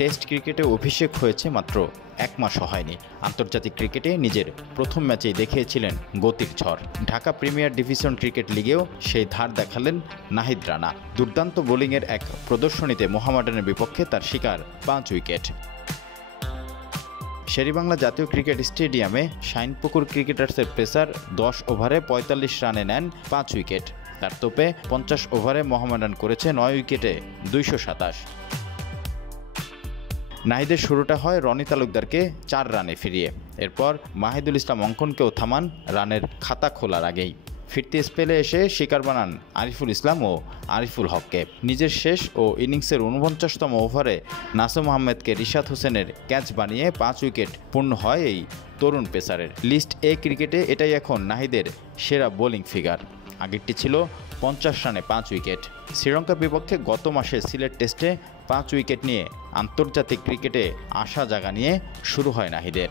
Test ক্রিকেটে অভিষেক হয়েছে মাত্র 1 মাসও হয়নি। আন্তর্জাতিক ক্রিকেটে নিজের প্রথম ম্যাচেই দেখিয়েছিলেন গতির ঝড়। ঢাকা প্রিমিয়ার ডিভিশন ক্রিকেট লিগেও সেই ধার দেখালেন নাহিদ রানা। দুর্দান্ত বোলিংয়ের এক প্রদর্শনীতে মোহামেডানের বিপক্ষে তার শিকার 5 উইকেট। শেরেবাংলা জাতীয় ক্রিকেট স্টেডিয়ামে শাইনপুকুর ক্রিকেটার্সের পেসার 10 ওভারে 45 রানে নেন 5 উইকেট। তার তোপে 50 ওভারে মোহামেডান করেছে 9 উইকেটে 227। নাহিদের শুরুটা হয় রনি তালুকদারকে 4 রানে ফিরিয়ে। এরপর মাহিদুল ইসলাম অঙ্কনকেও থামান রানের খাতা খোলার আগেই। ফিরতি স্পেলে এসে শিকার বানান আরিফুল ইসলাম ও আরিফুল হককে। নিজের শেষ ও ইনিংসের 49তম ওভারে নাসুম আহমেদকে রিশাদ হোসেনের ক্যাচ বানিয়ে 5 উইকেট পূর্ণ হয় এই তরুণ পেসারের। লিস্ট এ ক্রিকেটে এটাই এখন নাহিদের সেরা বোলিং ফিগার। আগেরটি ছিল 50 রানে 5 উইকেট। শ্রীলঙ্কার বিপক্ষে গত মাসে সিলেট টেস্টে 5 উইকেট নিয়ে আন্তর্জাতিক ক্রিকেটে আশা জাগা নিয়ে শুরু হয় নাহিদের।